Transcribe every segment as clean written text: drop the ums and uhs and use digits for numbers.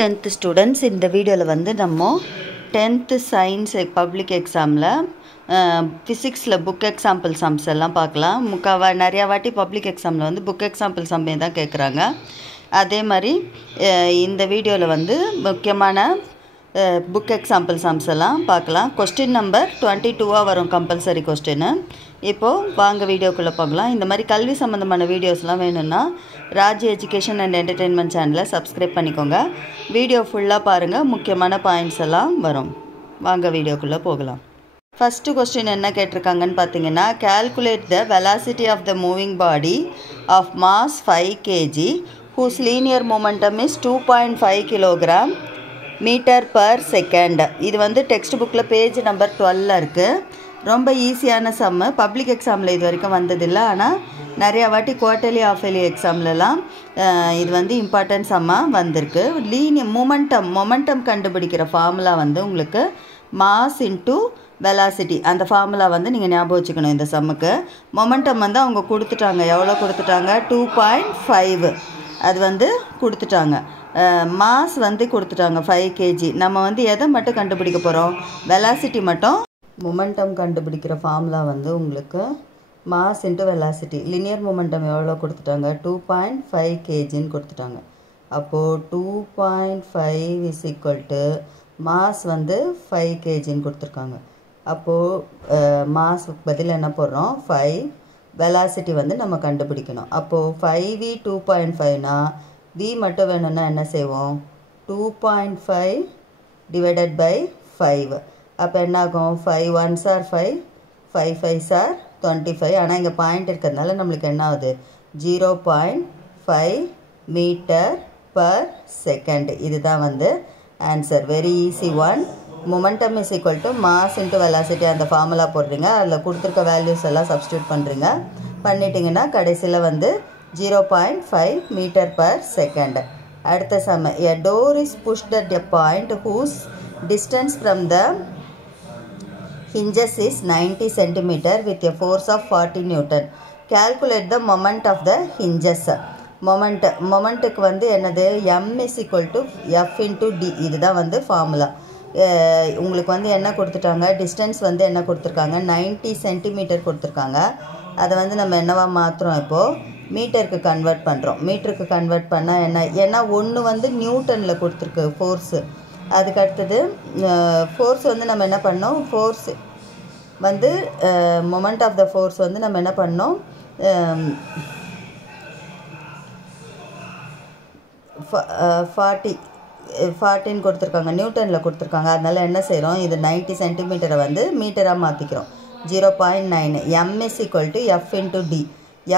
10th students இந்த வீடியோவில் வந்து நம்ம 10th சயின்ஸ் பப்ளிக் எக்ஸாமில் ஃபிசிக்ஸில் புக் எக்ஸாம்பிள் சம்ஸ் எல்லாம் பார்க்கலாம். நிறையா வாட்டி பப்ளிக் எக்ஸாமில் வந்து புக் எக்ஸாம்பிள் சம்மே தான் கேட்குறாங்க. அதே மாதிரி இந்த வீடியோவில் வந்து முக்கியமான புக் எக்ஸாம்பிள் சம்ஸ் எல்லாம் பார்க்கலாம். கொஸ்டின் நம்பர் 22 வரும் கம்பல்சரி கொஸ்டின்னு. இப்போது வாங்க வீடியோக்குள்ளே போகலாம். இந்த மாதிரி கல்வி சம்மந்தமான வீடியோஸ்லாம் வேணும்னா ராஜ் எஜுகேஷன் அண்ட் என்டர்டெயின்மெண்ட் சேனலை சப்ஸ்கிரைப் பண்ணிக்கோங்க. வீடியோ ஃபுல்லாக பாருங்கள், முக்கியமான பாயிண்ட்ஸ் எல்லாம் வரும். வாங்க வீடியோக்குள்ளே போகலாம். ஃபஸ்ட்டு கொஸ்டின் என்ன கேட்டிருக்காங்கன்னு பார்த்தீங்கன்னா, calculate the velocity of the moving body of mass 5 kg whose linear momentum is 2.5 kg meter per second. இது வந்து டெக்ஸ்ட் புக்கில் பேஜ் நம்பர் 12 இருக்குது. ரொம்ப ஈஸியான சம்மு. பப்ளிக் எக்ஸாமில் இது வரைக்கும் வந்ததில்லை, ஆனால் நிறையா வாட்டி குவார்ட்டர்லி ஆஃபேலி எக்ஸாம்லலாம் இது வந்து இம்பார்ட்டன்ட் சம்மாக வந்திருக்கு. மொமெண்டம் கண்டுபிடிக்கிற ஃபார்முலா வந்து உங்களுக்கு மாஸ் இன்ட்டு வெலாசிட்டி. அந்த ஃபார்முலா வந்து நீங்கள் ஞாபகம் வச்சுக்கணும். இந்த சம்முக்கு மொமெண்டம் வந்து அவங்க கொடுத்துட்டாங்க. எவ்வளோ கொடுத்துட்டாங்க? 2.5 அது வந்து கொடுத்துட்டாங்க. மாஸ் வந்து கொடுத்துட்டாங்க 5 kg. நம்ம வந்து எதை மட்டும் கண்டுபிடிக்க போகிறோம்? வெலாசிட்டி மட்டும். மொமெண்டம் கண்டுபிடிக்கிற ஃபார்முலா வந்து உங்களுக்கு mass into velocity. Linear momentum எவ்வளோ கொடுத்துட்டாங்க? 2.5 kgன்னு கொடுத்துட்டாங்க. அப்போது 2.5 இஸ் ஈக்குவல் டு மாஸ் வந்து 5 kgன்னு கொடுத்துருக்காங்க. அப்போது மாஸுக்கு பதில் என்ன போடுறோம்? 5. வெலாசிட்டி வந்து நம்ம கண்டுபிடிக்கணும். அப்போது 5v 2.5னா v மட்டும் வேணும்னா என்ன செய்வோம்? 2.5 டிவைடட் பை 5. அப்போ என்ன ஆகும்? 5 1s are 5, 5 5s are 25. ஆனால் இங்கே பாயிண்ட் இருக்கிறதுனால நம்மளுக்கு என்ன ஆகுது? 0.5 மீட்டர் பர் செகண்ட். இதுதான் வந்து answer. Very easy one. Momentum is equal to mass into velocity. அந்த ஃபார்முலா போடுறீங்க, அதில் கொடுத்துருக்க வேல்யூஸ் எல்லாம் சப்ஸ்டியூட் பண்ணுறீங்க. பண்ணிட்டீங்கன்னா கடைசியில் வந்து 0.5 மீட்டர் பர் செகண்ட். அடுத்த சம, a door is pushed at a point whose distance from the hinges is 90 cm with a force of 40 Newton. Calculate the moment of the hinges. மொமெண்ட்டுக்கு வந்து என்னது? m is equal to f into d. இதுதான் வந்து formula. உங்களுக்கு வந்து என்ன கொடுத்துட்டாங்க? Distance வந்து என்ன கொடுத்துருக்காங்க? 90 சென்டிமீட்டர் கொடுத்துருக்காங்க. அதை வந்து நம்ம என்னவா மாற்றுறோம்? இப்போது மீட்டருக்கு கன்வெர்ட் பண்ணுறோம். மீட்டருக்கு கன்வெர்ட் பண்ணால் என்ன? ஏன்னா ஒன்று வந்து நியூட்டனில் கொடுத்துருக்கு ஃபோர்ஸு. அதுக்கு அடுத்தது ஃபோர்ஸ் வந்து நம்ம என்ன பண்ணோம்? ஃபோர்ஸ் வந்து மொமெண்ட் ஆஃப் த ஃபோர்ஸ் வந்து நம்ம என்ன பண்ணோம்? 40 கொடுத்துருக்காங்க, நியூட்டனில் கொடுத்துருக்காங்க. அதனால் என்ன செய்கிறோம்? இது 90 சென்டிமீட்டரை வந்து மீட்டராக மாற்றிக்கிறோம். 0.9. m is equal to f into d.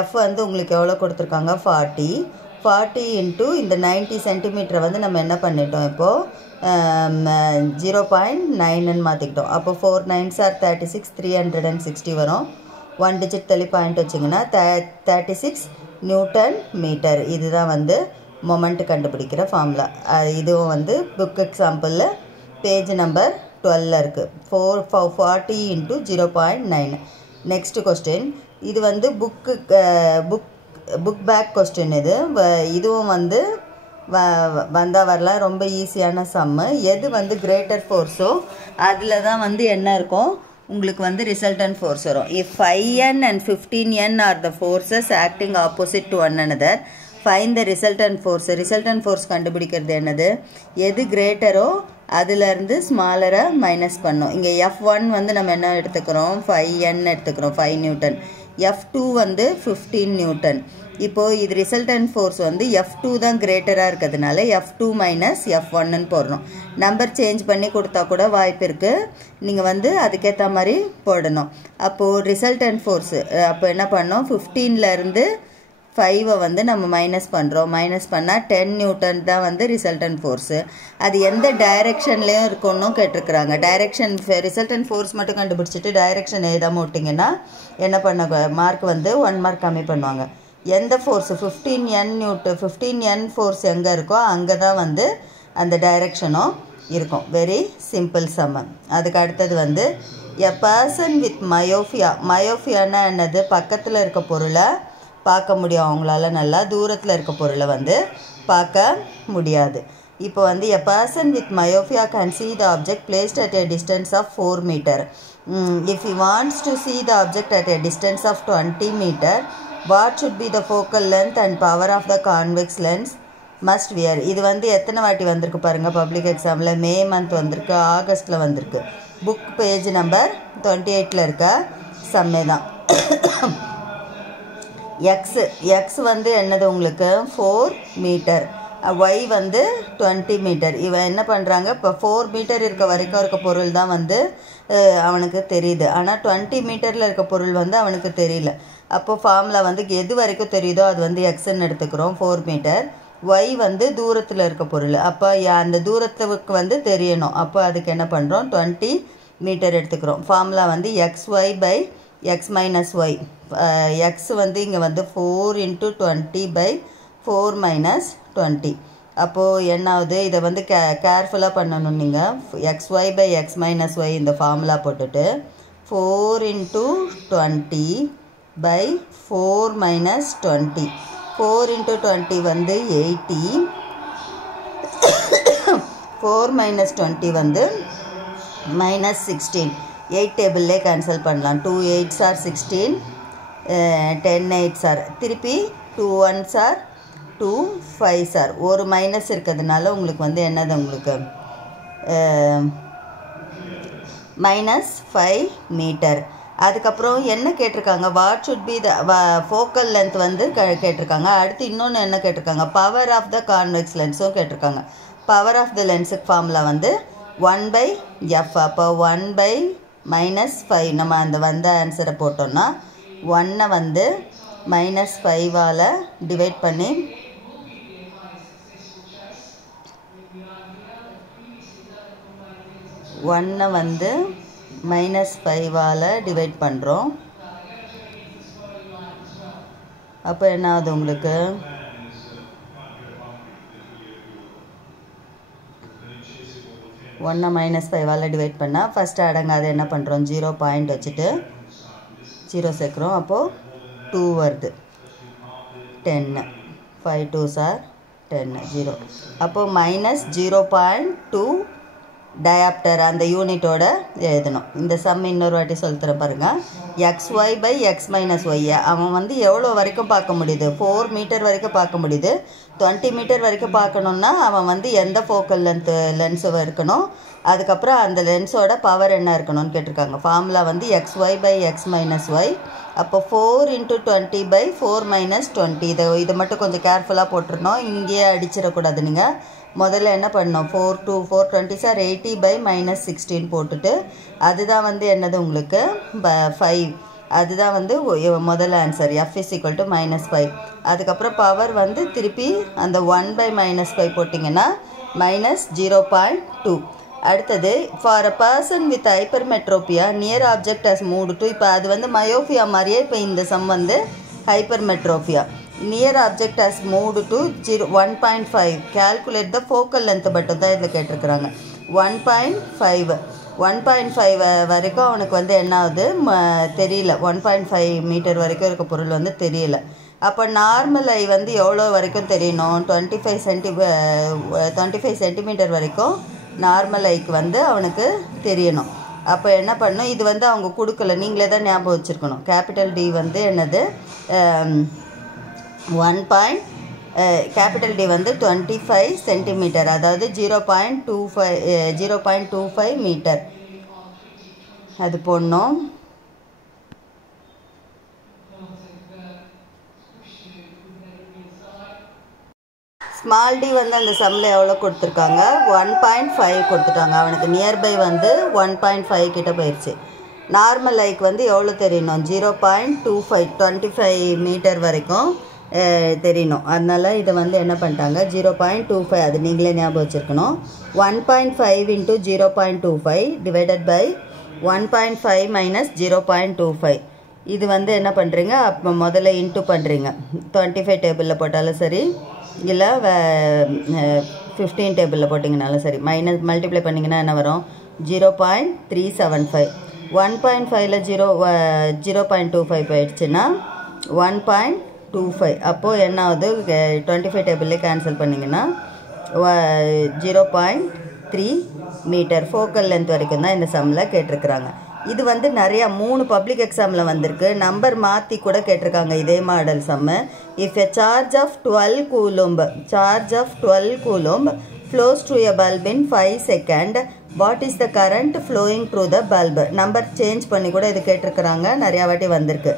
f வந்து உங்களுக்கு எவ்வளோ கொடுத்துருக்காங்க? 40 இன்ட்டு இந்த 90 சென்டிமீட்டரை வந்து நம்ம என்ன பண்ணிட்டோம்? இப்போது 0.9ன்னு மாற்றிக்கிட்டோம். அப்போ 4 9s are 36, 360 வரும். 1 டிஜிட் தள்ளி பாயிண்ட் வச்சிங்கன்னா 36 நியூட்டன் மீட்டர். இதுதான் வந்து மொமெண்ட் கண்டுபிடிக்கிற ஃபார்முலா. இதுவும் வந்து புக் எக்ஸாம்பிளில் பேஜ் நம்பர் 12 இருக்குது. 40 இன்ட்டு 0.9. Next question. இது வந்து புக் பேக் கொஸ்டின். இதுவும் வந்து வந்தால் வரலாம். ரொம்ப ஈஸியான சம்மு. எது வந்து கிரேட்டர் ஃபோர்ஸோ அதில் தான் வந்து என்ன இருக்கும்? உங்களுக்கு வந்து ரிசல்டன்ட் ஃபோர்ஸ் வரும். If 5n and 15n are the forces acting opposite to one another, find the resultant force. Resultant force கண்டுபிடிக்கிறது என்னது? எது கிரேட்டரோ அதுலேருந்து ஸ்மாலரை மைனஸ் பண்ணோம். இங்கே F1 வந்து நம்ம என்ன எடுத்துக்கிறோம்? 5n எடுத்துக்கிறோம், 5 நியூட்டன். F2 வந்து 15 நியூட்டன். இப்போது இது ரிசல்டன்ட் ஃபோர்ஸ் வந்து F2 தான் கிரேட்டராக இருக்கிறதுனால F2 மைனஸ் F1ன்னு போடுறோம். நம்பர் சேஞ்ச் பண்ணி கொடுத்தா கூட வாய்ப்பு இருக்குது. நீங்கள் வந்து அதுக்கேற்ற மாதிரி போடணும். அப்போது ரிசல்டன்ட் ஃபோர்ஸு அப்போ என்ன பண்ணோம்? 15லேருந்து 5 வந்து நம்ம மைனஸ் பண்ணுறோம். மைனஸ் பண்ணால் 10 நியூட்டன் தான் வந்து ரிசல்டன்ட் ஃபோர்ஸு. அது எந்த டைரெக்ஷன்லேயும் இருக்கணும் கேட்டிருக்கிறாங்க. டைரெக்ஷன் ரிசல்டன்ட் ஃபோர்ஸ் மட்டும் கண்டுபிடிச்சிட்டு டைரெக்ஷன் எழுதாமல் விட்டிங்கன்னா என்ன பண்ண மார்க் வந்து 1 மார்க் கம்மி பண்ணுவாங்க. எந்த ஃபோர்ஸு 15n ஃபோர்ஸ் எங்கே இருக்கோ அங்கே தான் வந்து அந்த டைரெக்ஷனும் இருக்கும். வெரி சிம்பிள் சம்ம. அதுக்கு அடுத்தது வந்து எ பர்சன் வித் மயோஃபியானா என்னது? பக்கத்தில் இருக்க பொருளை பார்க்க முடியும் அவங்களால, நல்லா தூரத்தில் இருக்க பொருளை வந்து பார்க்க முடியாது. இப்போ வந்து a person with myopia can see the object placed at a distance of 4 meter. If he wants to see the object at a distance of 20 meter, what should be the focal length and power of the convex lens must wear? இது வந்து எத்தனை வாட்டி வந்திருக்கு பாருங்கள் public எக்ஸாமில். May month வந்திருக்கு, ஆகஸ்ட்டில் வந்திருக்கு. Book page number 28 இருக்க சம்மே தான். எக்ஸ் வந்து என்னது உங்களுக்கு 4 மீட்டர், ஒய் வந்து 20 மீட்டர். இவன் என்ன பண்ணுறாங்க, இப்போ 4 மீட்டர் இருக்க வரைக்கும் இருக்க பொருள் தான் வந்து அவனுக்கு தெரியுது. ஆனால் 20 மீட்டரில் இருக்க பொருள் வந்து அவனுக்கு தெரியல. அப்போ ஃபார்முலா வந்து எது வரைக்கும் தெரியுதோ அது வந்து எக்ஸ்ன்னு எடுத்துக்கிறோம் 4 மீட்டர். ஒய் வந்து தூரத்தில் இருக்க பொருள், அப்போ அந்த தூரத்துக்கு வந்து தெரியணும். அப்போ அதுக்கு என்ன பண்ணுறோம், 20 மீட்டர் எடுத்துக்கிறோம். ஃபார்முலா வந்து XY by X minus Y. X வந்து இங்கே வந்து 4 into 20 by 4 minus 20. அப்போது என்னாவது, இதை வந்து கேர்ஃபுல்லாக பண்ணணும் நீங்கள். XY by X minus Y இந்த ஃபார்முலா போட்டுட்டு 4 into 20 by 4 minus 20. 4 into 20 வந்து 80. 4 minus 20 வந்து minus 16. 8 டேபிள்லே கேன்சல் பண்ணலாம். 2 8s are 16, 10 8s are, திருப்பி 2 1s are 2 5s are. ஒரு மைனஸ் இருக்கிறதுனால உங்களுக்கு வந்து என்னது, உங்களுக்கு -5 மீட்டர். அதுக்கப்புறம் என்ன கேட்டிருக்காங்க, what should be the focal length வந்து கேட்டிருக்காங்க. அடுத்து இன்னொன்று என்ன கேட்டிருக்காங்க, பவர் ஆஃப் த கான்வெக்ஸ் லென்ஸும் கேட்டிருக்காங்க. பவர் ஆஃப் த லென்ஸுக்கு ஃபார்முலா வந்து 1/f. அப்போ 1/-5 நம்ம அந்த வந்த ஆன்சரை போட்டோம்னா 1 வந்து -5ஆல் டிவைட் பண்ணி 1 வந்து -5ஆல் டிவைட் பண்ணுறோம். அப்போ என்ன ஆகுது உங்களுக்கு, ஒன்றை -5ஆல் டிவைட் பண்ணால் ஃபஸ்ட்டு அடங்காது. என்ன பண்ணுறோம், 0 பாயிண்ட் வச்சுட்டு 0 சேர்க்குறோம். அப்போது 2 வருது. 10 5 2s are 10 0. அப்போது -0.2 டயாப்டர் அந்த யூனிட்டோட எழுதணும். இந்த சம் இன்னொரு வாட்டி சொல்லித்தர பாருங்கள். XY by X minus Y. அவன் வந்து எவ்வளோ வரைக்கும் பார்க்க முடியுது, 4 மீட்டர் வரைக்கும் பார்க்க முடியுது. 20 மீட்டர் வரைக்கும் பார்க்கணுன்னா அவன் வந்து எந்த ஃபோக்கல் லென்ஸு இருக்கணும், அதுக்கப்புறம் அந்த லென்ஸோட பவர் என்ன இருக்கணும்னு கேட்டிருக்காங்க. ஃபார்முலா வந்து XY by X minus Y. அப்போ 4 into 20 by 4 minus 20. இதை மட்டும் கொஞ்சம் கேர்ஃபுல்லாக போட்டுருந்தோம், இங்கேயே அடிச்சிடக்கூடாது. நீங்கள் முதல்ல என்ன பண்ணோம், 4 2 4 20s are 80 by -16 போட்டுட்டு அதுதான் வந்து என்னது உங்களுக்கு 5. அதுதான் வந்து முதல் answer. F is equal to -5. அதுக்கப்புறம் பவர் வந்து திருப்பி அந்த 1/-5 போட்டிங்கன்னா -0.2. அடுத்தது, for a person with hypermetropia near object has moved to. இப்போ அது வந்து மயோபியா மாதிரியே இப்போ இந்த சம் வந்து hypermetropia. Near object has moved to 1.5. Calculate the focal length மட்டும் தான் இதில் கேட்டிருக்கிறாங்க. 1.5 வரைக்கும் அவனுக்கு வந்து என்ன ஆகுது தெரியல. 1.5 மீட்டர் வரைக்கும் இருக்க பொருள் வந்து தெரியல. அப்போ நார்மல் ஐ வந்து எவ்வளோ வரைக்கும் தெரியணும், 25 சென்டிமீட்டர் வரைக்கும் நார்மல் ஐக்கு வந்து அவனுக்கு தெரியணும். அப்போ என்ன பண்ணணும், இது வந்து அவங்க கொடுக்கல, நீங்களே தான் ஞாபகம் வச்சுருக்கணும். கேபிட்டல் டி வந்து என்னது, கேபிட்டல் டி வந்து 25 சென்டிமீட்டர், அதாவது 0.25 மீட்டர் அது போடணும். ஸ்மால் டி வந்து அந்த சம்மில் எவ்வளோ கொடுத்துருக்காங்க, 1.5 கொடுத்துட்டாங்க. அவனுக்கு நியர்பை வந்து 1.5 கிட்ட போயிடுச்சு. நார்மல் ஐக்கு வந்து எவ்வளோ தெரியணும், 0.25 25 மீட்டர் வரைக்கும் தெரியணும். அதனால் இதை வந்து என்ன பண்ணிட்டாங்க, 0.25 அது நீங்களே ஞாபகம் வச்சுருக்கணும். 1.5 into 0.25 டிவைடட் பை 1.5 minus 0.25. இது வந்து என்ன பண்ணுறீங்க, அப்போ முதல்ல இன்ட்டு பண்ணுறீங்க. 25 டேபிளில் போட்டாலும் சரி, இல்லை 15 டேபிளில் போட்டிங்கனாலும் சரி. மல்டிப்ளை பண்ணிங்கன்னா என்ன வரும், 0.375. 1.5ல் 0.25 போயிடுச்சுன்னா 1.25. அப்போது என்ன ஆகுது, 25 டேபிள்லேயே கேன்சல் பண்ணிங்கன்னா 0.3 மீட்டர் ஃபோக்கல் லென்த் வரைக்கும் தான் இந்த சம்மில் கேட்டிருக்கிறாங்க. இது வந்து நிறையா 3 பப்ளிக் எக்ஸாமில் வந்திருக்கு. நம்பர் மாற்றி கூட கேட்டிருக்காங்க இதே மாடல் சம்மு. If a charge of 12 coulomb flows through a bulb in 5 seconds, what is the current flowing through the bulb? Number change பண்ணி கூட இது கேட்டிருக்கிறாங்க, நிறையா வாட்டி வந்திருக்கு.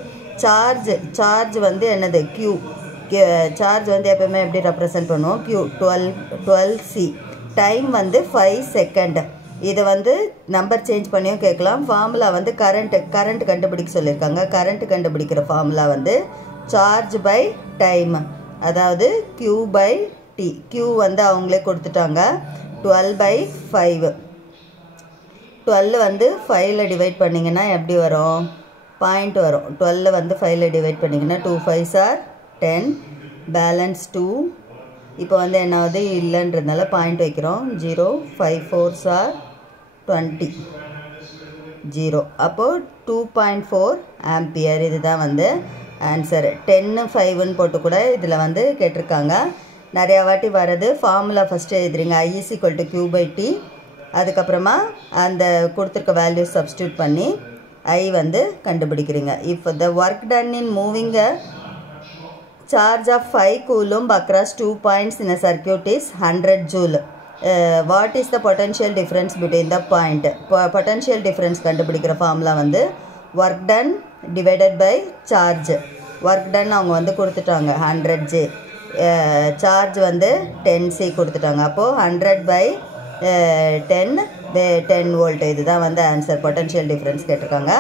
சார்ஜ் வந்து என்னது Q. சார்ஜ் வந்து எப்பவுமே எப்படி ரெப்ரசன்ட் பண்ணுவோம், Q 12C. டைம் வந்து 5 செகண்ட். இதை வந்து நம்பர் சேஞ்ச் பண்ணியும் கேட்கலாம். ஃபார்முலா வந்து கரண்ட் கண்டுபிடிக்க சொல்லியிருக்காங்க. கரண்ட் கண்டுபிடிக்கிற ஃபார்முலா வந்து சார்ஜ் பை டைம், அதாவது Q பை T. Q வந்து அவங்களே கொடுத்துட்டாங்க 12/5. 12 வந்து 5ல் டிவைட் பண்ணிங்கன்னா எப்படி வரும், பாயிண்ட் வரும். 12 வந்து 5ல் டிவைட் பண்ணிங்கன்னா 2 5s are 10, பேலன்ஸ் 2. இப்போ வந்து என்னாவது இல்லைன்றதுனால பாயிண்ட் வைக்கிறோம். 0 5 4s are 20, 0. அப்போது 2.4 ஆம்பியர். இதுதான் வந்து ஆன்சர். 10 5ன்னு போட்டு கூட இதில் வந்து கேட்டிருக்காங்க. நிறையா வாட்டி வர்றது. ஃபார்முலா ஃபஸ்ட்டு எழுதுறீங்க, I = Q/T. அதுக்கப்புறமா அந்த கொடுத்துருக்க வேல்யூ சப்ஸ்டியூட் பண்ணி I வந்து கண்டுபிடிக்கிறீங்க. If the work done in moving a charge of 5 coulomb across 2 points in a circuit is 100 joule. What is the potential difference between the point? Potential difference கண்டுபிடிக்கிற formula வந்து work done divided by charge. Work done அவங்க வந்து கொடுத்துட்டாங்க 100J. Charge வந்து 10C கொடுத்துட்டாங்க. அப்போது 100/10 volt. இதுதான் வந்து ஆன்சர். பொட்டன்ஷியல் டிஃப்ரென்ஸ் கேட்டிருக்காங்க.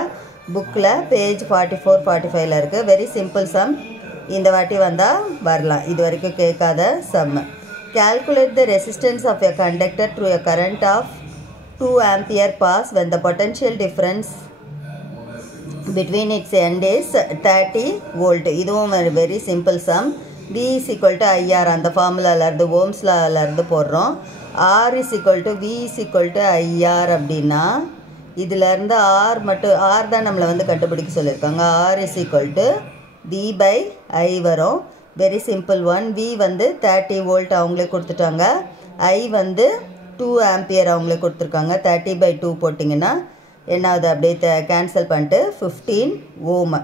புக்கில் பேஜ் 44 45ல் இருக்குது. Very simple sum. இந்த வாட்டி வந்தால் வரலாம். இது வரைக்கும் கேட்காத sum. Calculate the resistance of a conductor through a current of 2 ampere pass when the potential difference between its end is 30 volt. இதுவும் very simple sum. V = IR அந்த ஃபார்முலாவிலேருந்து ஓம்ஸ் லாவிலேருந்து போடுறோம். R = V = IR அப்படின்னா இதிலேருந்து R தான் நம்மளை வந்து கண்டுபிடிக்க சொல்லியிருக்காங்க. R = V/I வரும். Very simple one. V வந்து 30 வோல்ட் அவங்களே கொடுத்துட்டாங்க. I வந்து 2 ஆம்பியர் அவங்களே கொடுத்துருக்காங்க. 30/2 போட்டிங்கன்னா என்னாவது அப்படியே கேன்சல் பண்ணிட்டு 15 ஓம்.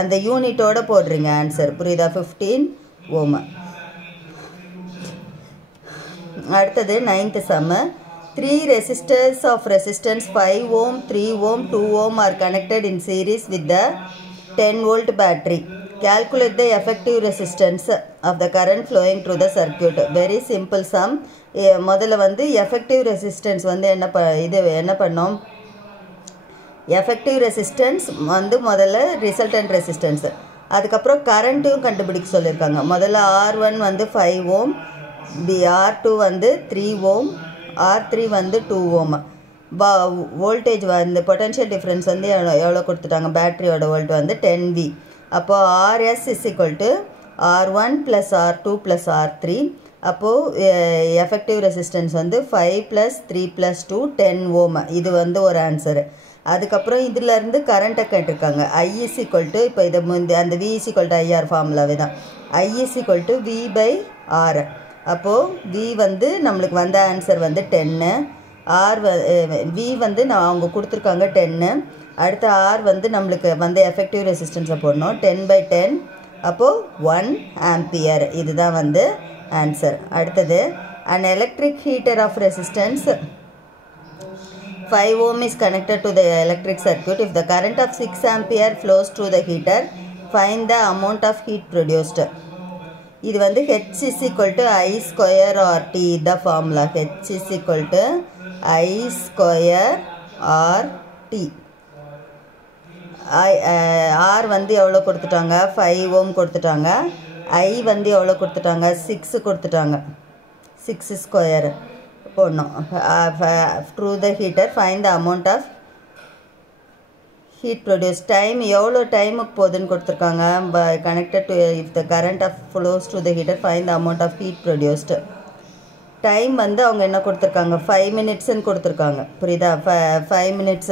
அந்த யூனிட்டோடு போடுறீங்க ஆன்சர். புரியுதா? 15 ஓம். அடுத்தது 9th Jammu. 3 resistors of resistance 5 ohm, 3 ohm, 2 ohm are connected in series with the 10 volt battery. Calculate the effective resistance of the current flowing through the circuit. Very simple sum. முதல்ல வந்து effective resistance வந்து என்ன பண்ணோம், effective resistance வந்து முதல்ல resultant resistance, அதுக்கப்புறம் கரண்ட்டும் கண்டுபிடிக்க சொல்லியிருக்காங்க. முதல்ல R1 வந்து 5 ohm, R2 வந்து 3 ohm, R3 வந்து 2 ohm. வோல்டேஜ் வந்து பொட்டன்ஷியல் டிஃப்ரென்ஸ் வந்து எவ்வளோ கொடுத்துட்டாங்க, பேட்டரியோட வோல்ட் வந்து 10V. அப்போது RS = R1 + R2 + R3. அப்போது எஃபெக்டிவ் ரெசிஸ்டன்ஸ் வந்து 5 + 3 + 2 10 ohm. இது வந்து ஒரு ஆன்சரு. அதுக்கப்புறம் இதிலேருந்து கரண்ட்டை கேட்டிருக்காங்க. I = இப்போ இதை அந்த V = IR ஃபார்முலாவே தான். I = V/R. அப்போது V வந்து நம்மளுக்கு வந்த ஆன்சர் வந்து 10. V வந்து அவங்க கொடுத்துருக்காங்க 10. அடுத்த R வந்து நம்மளுக்கு வந்து எஃபெக்டிவ் ரெசிஸ்டன்ஸை போடணும் 10/10. அப்போது 1 ஆம்பியர். இதுதான் வந்து ஆன்சர். அடுத்தது an electric heater of resistance 5 ohm is connected to the electric circuit. If the current of 6 ampere flows through the heater, find the amount of heat produced. இது வந்து H = I²RT. the formula H = I²RT. R வந்து எவ்வளோ கொடுத்துட்டாங்க, 5 ohm கொடுத்துட்டாங்க. I வந்து எவ்வளோ கொடுத்துட்டாங்க, 6 கொடுத்துட்டாங்க. 6² போடணும். through the heater find the amount of heat produced. Time எவ்வளோ டைமுக்கு போகுதுன்னு கொடுத்துருக்காங்க. connected to if the current of flows through the heater find the amount of heat produced. Time வந்து அவங்க என்ன கொடுத்துருக்காங்க, 5 minutesன்னு கொடுத்துருக்காங்க. புரியுதா? 5 minutes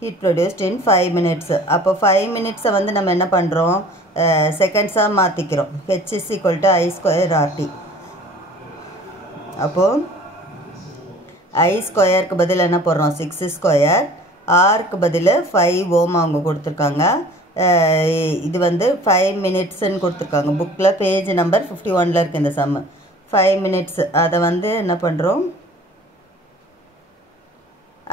heat produced in 5 minutes. அப்போ 5 minutes வந்து நம்ம என்ன பண்ணுறோம், செகண்ட்ஸாக மாற்றிக்கிறோம். H = I²RT. அப்போது I ஸ்கொயருக்கு பதில் என்ன போடுறோம் 6 ஸ்கொயர், Rக்கு பதில் 5 ஓம் அவங்க கொடுத்துருக்காங்க. இது வந்து 5 மினிட்ஸ்ன்னு கொடுத்துருக்காங்க. புக்கில் பேஜ் நம்பர் 51 இருக்குது இந்த சம்மு. 5 மினிட்ஸ் அதை வந்து என்ன பண்ணுறோம்,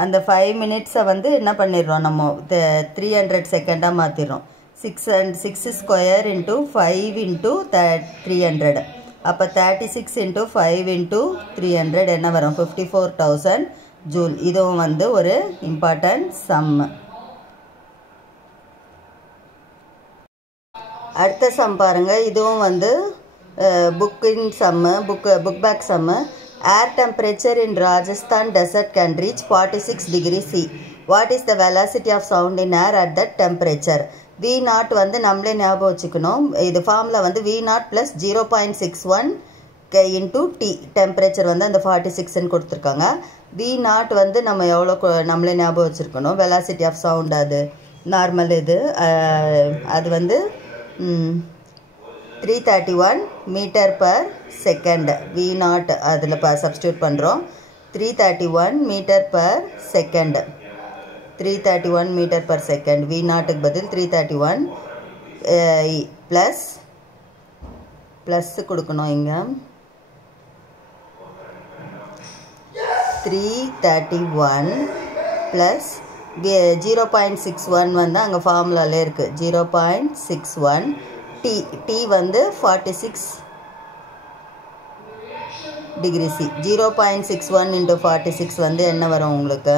அந்த 5 மினிட்ஸை வந்து என்ன பண்ணிடுறோம் நம்ம 300 செகண்டாக மாற்றிடுறோம். 6 ஸ்கொயர் இன்ட்டு 5 இன்ட்டு 300. அப்போ 36 இன்ட்டு 5 இன்ட்டு 300 என்ன வரும் 54,000 ஜூல். இதுவும் வந்து ஒரு இம்பார்ட்டன்ட் சம்மு. அடுத்த சம் பாருங்கள். இதுவும் வந்து புக்கின் sum, book back sum. Air temperature in Rajasthan desert can reach 46 degrees C. What is the velocity of sound in air at that temperature? V0 வந்து நம்மளே ஞாபகம் வச்சுக்கணும். இது ஃபார்மில் வந்து V0 plus 0.61 into T. Temperature வந்து அந்த 46ன்னு கொடுத்துருக்காங்க. V0 வந்து நம்ம எவ்வளோ நம்மளே ஞாபகம் வச்சுருக்கணும். வெலாசிட்டி ஆஃப் சவுண்ட் அது நார்மல் இது. அது வந்து 331 மீட்டர் பர் செகண்ட். V0 அதில் சப்ஸ்டியூட் பண்ணுறோம். 331 metre per second. 331 metre per second. V0க்கு பதில் 331 ப்ளஸ் கொடுக்கணும். இங்கே 331 ப்ளஸ் 0.61 வந்து அங்கே ஃபார்முலாலே இருக்குது. 0.61 T வந்து 46 டிகிரி C. 0.61 இன்ட்டு 46 வந்து என்ன வரும் உங்களுக்கு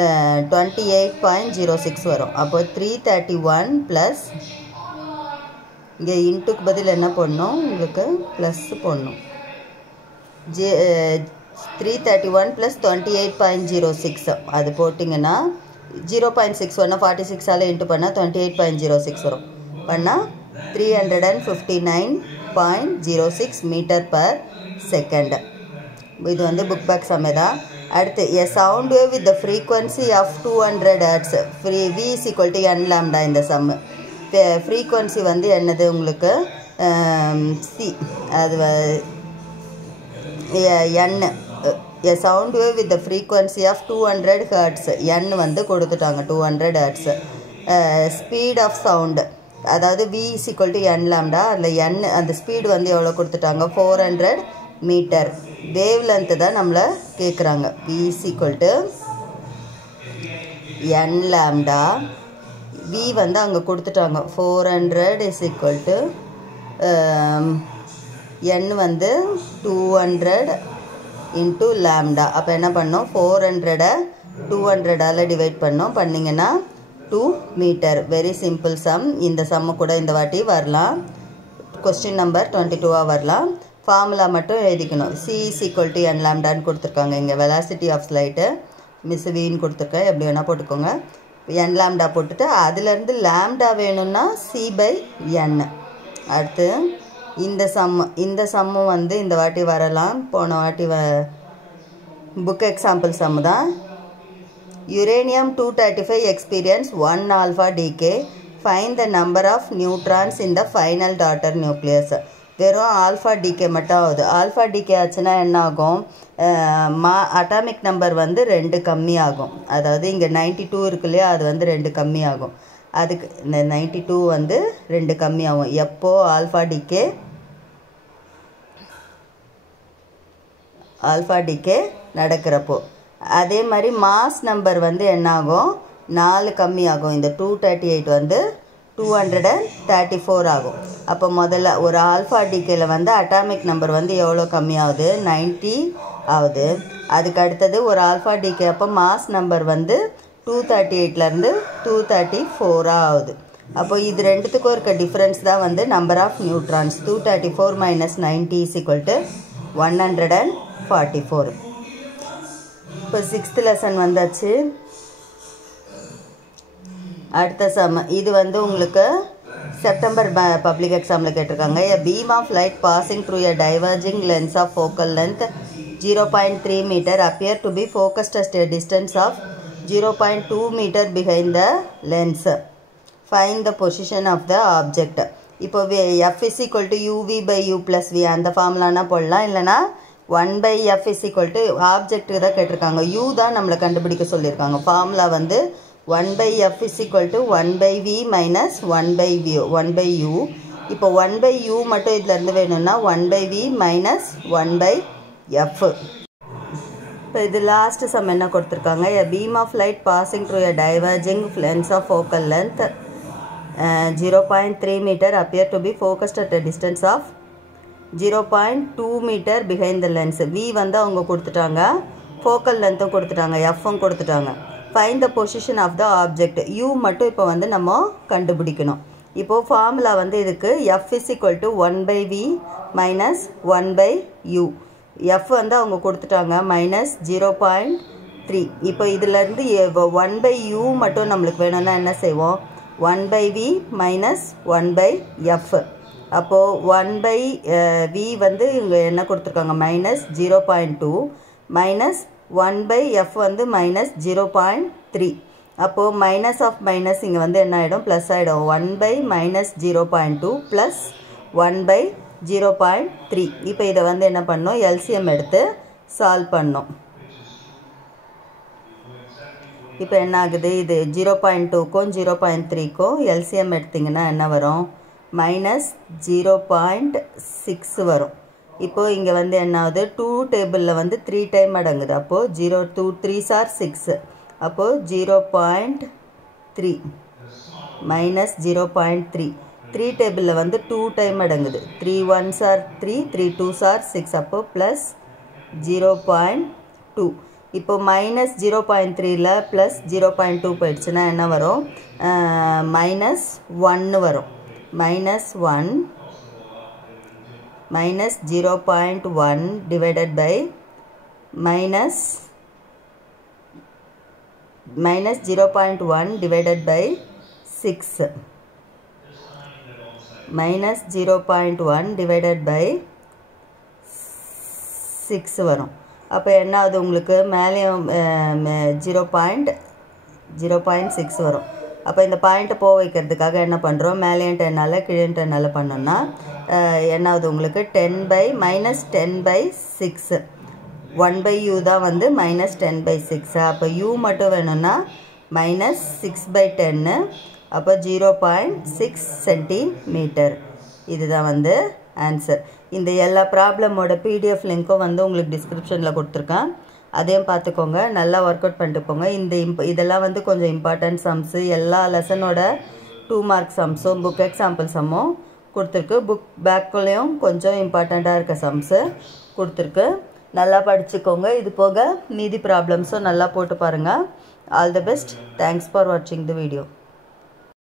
28.06 வரும். அப்போ 331 ப்ளஸ் இங்கே இன்ட்டுக்கு பதில் என்ன போடணும் உங்களுக்கு ப்ளஸ் போடணும். 331 ப்ளஸ் 28.06 அது போட்டிங்கன்னா 0.61 46ஆல் இன்ட்டு பண்ணால் 28.06 வரும். பண்ணால் 359.06 மீட்டர் பர் செகண்ட். இது வந்து புக் பேக் சம்மே தான். அடுத்து a sound wave with the frequency of 200 Hz V is equal to n lambda. இந்த சம்மு ஃப்ரீக்வன்சி வந்து என்னது உங்களுக்கு C, அது n. a sound wave with the frequency of 200 Hz n வந்து கொடுத்துட்டாங்க 200 Hz. ஸ்பீட் ஆஃப் சவுண்டு அதாவது V is equal to n lambda. அதில் n அந்த ஸ்பீடு வந்து எவ்வளோ கொடுத்துட்டாங்க 400 மீட்டர். வேவ் லென்த்து தான் நம்மளை கேட்குறாங்க. V is equal to n lambda. V வந்து அங்கே கொடுத்துட்டாங்க 400 is equal to n வந்து 200 into lambda. அப்போ என்ன பண்ணோம் 400 200ஆல் டிவைட் பண்ணோம். பண்ணிங்கன்னா 2 மீட்டர். Very simple sum. இந்த சம்மு கூட இந்த வாட்டி வரலாம். கொஸ்டின் நம்பர் 22 வரலாம். ஃபார்முலா மட்டும் எழுதிக்கணும். C is equal to n lambdaன்னு கொடுத்துருக்காங்க. இங்கே வெலாசிட்டி ஆஃப் ஸ்லைட்டு மிஸ் வின்னு கொடுத்துருக்கேன். எப்படி வேணால் போட்டுக்கோங்க. n lambda போட்டுட்டு அதுலேருந்து லேம்டா வேணும்னா C/n. அடுத்து இந்த சம்மு வந்து இந்த வாட்டி வரலாம். போன வாட்டி புக் எக்ஸாம்பிள் சம்மு தான். Uranium 235 experience 1 alpha decay. Find the number of neutrons in the final daughter nucleus. வெறும் ஆல்ஃபா டிகே மட்டும் ஆகுது. ஆல்ஃபா டிகே ஆச்சுன்னா என்ன ஆகும் அட்டாமிக் நம்பர் வந்து 2 கம்மி ஆகும். அதாவது இங்கே 92 இருக்கு இல்லையா, அது வந்து 2 கம்மி ஆகும். அதுக்கு இந்த 92 வந்து 2 கம்மி ஆகும். எப்போ ஆல்ஃபா டிகே நடக்கிறப்போ. அதே மாதிரி மாஸ் நம்பர் வந்து என்னாகும் 4 கம்மி ஆகும். இந்த 238 வந்து 234 ஆகும். அப்போ முதல்ல ஒரு ஆல்ஃபா டிகேல வந்து அட்டாமிக் நம்பர் வந்து எவ்வளோ கம்மி ஆகுது 90 ஆகுது. அதுக்கு அடுத்தது ஒரு ஆல்ஃபா டிகே அப்போ மாஸ் நம்பர் வந்து 238லேருந்து 234 ஆகுது. அப்போ இது ரெண்டுத்துக்கும் இருக்க டிஃப்ரென்ஸ் தான் வந்து number of neutrons. 234 minus 90 is equal to 144. இப்போ 6th லெசன் வந்தாச்சு. அடுத்த சம் இது வந்து உங்களுக்கு செப்டம்பர் பப்ளிக் எக்ஸாமில் கேட்டிருக்காங்க. A beam of light passing through a diverging lens of focal length 0.3 meter appear to be focused at a distance of 0.2 meter behind the lens. Find the position of the object. இப்போ F is equal to UV by U plus V அந்த ஃபார்முலானா போடலாம். இல்லைனா 1 by f is equal to ஆப்ஜெக்ட்டுக்கு தான் கேட்டிருக்காங்க, u தான் நம்மளை கண்டுபிடிக்க சொல்லியிருக்காங்க. ஃபார்முலா வந்து 1 by f is equal to 1 by v minus 1 by u. இப்போ 1 by u மட்டும் இதிலேருந்து வேணும்னா 1 by v minus 1 by f. இப்போ இது லாஸ்ட் சம் என்ன கொடுத்துருக்காங்க, a beam of light passing through a diverging lens of focal length 0.3 meter appear to be focused at a distance of 0.2 meter behind the lens. v வந்து அவங்க கொடுத்துட்டாங்க, focal லென்த்தும் கொடுத்துட்டாங்க, எஃப்பும் கொடுத்துட்டாங்க. Find the position of the object. u மட்டும் இப்போ வந்து நம்ம கண்டுபிடிக்கணும். இப்போது ஃபார்முலா வந்து இதுக்கு f is equal to 1 by v minus 1 by u. f வந்து அவங்க கொடுத்துட்டாங்க மைனஸ் 0.3. இப்போ இதிலேருந்து 1 by u மட்டும் நம்மளுக்கு வேணும்னா என்ன செய்வோம், 1 by v minus 1 by f. அப்போது 1 by v வந்து இங்கே என்ன கொடுத்துருக்காங்க மைனஸ் 0.2 மைனஸ் 1 by f வந்து மைனஸ் 0.3. அப்போது மைனஸ் ஆஃப் மைனஸ் இங்கே வந்து என்ன ஆகிடும், ப்ளஸ் ஆகிடும். 1 by மைனஸ் 0.2 ப்ளஸ் 1 by 0.3. இப்போ இதை வந்து என்ன பண்ணோம், எல்சிஎம் எடுத்து சால்வ் பண்ணோம். இப்போ என்ன ஆகுது, இது 0.2க்கும் 0.3க்கும் எல்சிஎம் எடுத்திங்கன்னா என்ன வரும், மைனஸ் 0.6 வரும். இப்போது இங்கே வந்து என்ன ஆகுது, 2 டேபிளில் வந்து 3 டைம் அடங்குது. அப்போது 0 2 3s are 6. அப்போது 0.3 மைனஸ் 0.3. 3 டேபிளில் வந்து 2 time அடங்குது. 3 1s are 3, 3 2s are 6. அப்போது ப்ளஸ் 0.2. இப்போ மைனஸ் 0.3ல் ப்ளஸ் 0.2 போயிடுச்சுன்னா என்ன வரும், மைனஸ் 1 வரும். minus 1 minus 0.1 divided by minus 0.1 divided by 6 minus 0.1 divided by 6 வரும். அப்போ என்ன ஆகுது உங்களுக்கு, மேலேயும் 0.6 வரும். அப்போ இந்த பாயிண்ட்டை போக வைக்கிறதுக்காக என்ன பண்ணுறோம், மேலேயும் 10ஆல் கீழேயும் 10ஆல் பண்ணோன்னா என்ன ஆகுது உங்களுக்கு, 10 by minus 10 by 6. 1 by u தான் வந்து minus 10 by 6. அப்போ u மட்டும் வேணும்னா minus 6 by 10. அப்போ 0.6 சென்டிமீட்டர். இதுதான் வந்து ஆன்சர். இந்த எல்லா ப்ராப்ளமோட பிடிஎஃப் லிங்க்கும் வந்து உங்களுக்கு டிஸ்கிரிப்ஷனில் கொடுத்துருக்கேன், அதையும் பார்த்துக்கோங்க. நல்லா ஒர்க் அவுட் பண்ணிட்டு போங்க. இதெல்லாம் வந்து கொஞ்சம் இம்பார்ட்டன்ட் சம்ஸு. எல்லா லெசனோட 2 மார்க் சம்ஸும் புக் எக்ஸாம்பிள் சம்மும் கொடுத்துருக்கு. புக் பேக்குள்ளேயும் கொஞ்சம் இம்பார்ட்டண்ட்டாக இருக்க சம்ஸு கொடுத்துருக்கு. நல்லா படிச்சுக்கோங்க. இது போக மீதி ப்ராப்ளம்ஸும் நல்லா போட்டு பாருங்கள். All the best. Thanks for வாட்சிங் தி வீடியோ.